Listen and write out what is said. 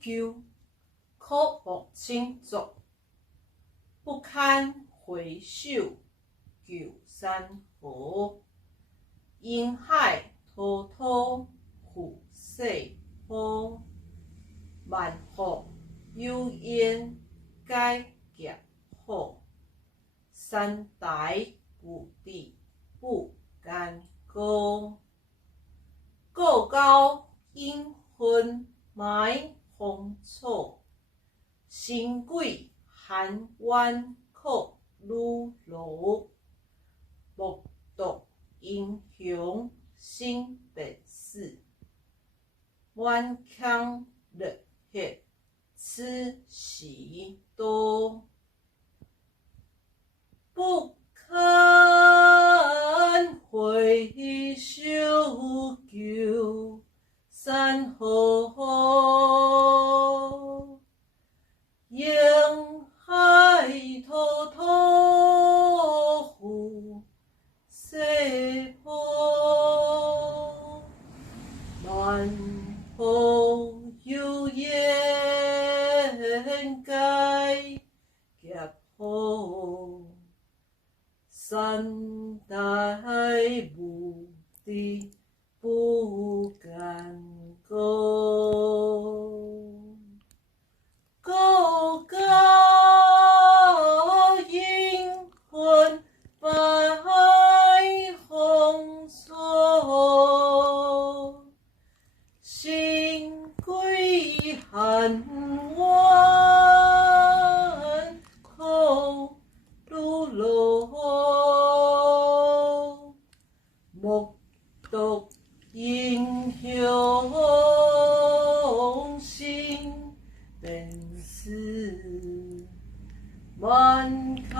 旧，苦木清作，不堪回首旧山河。婴海滔滔赴细波，万福有焉解劫好。山台不抵不干戈，故交阴魂埋风草。新鬼寒弯可愈罗，木独英雄心别死。满腔热血此时多，不堪回首旧山河。婴海滔滔赴细波，万福有焉解劫好。山台不抵不干戈，故交阴魂埋风草。新鬼寒弯可愈罗，木独英雄心便死。满腔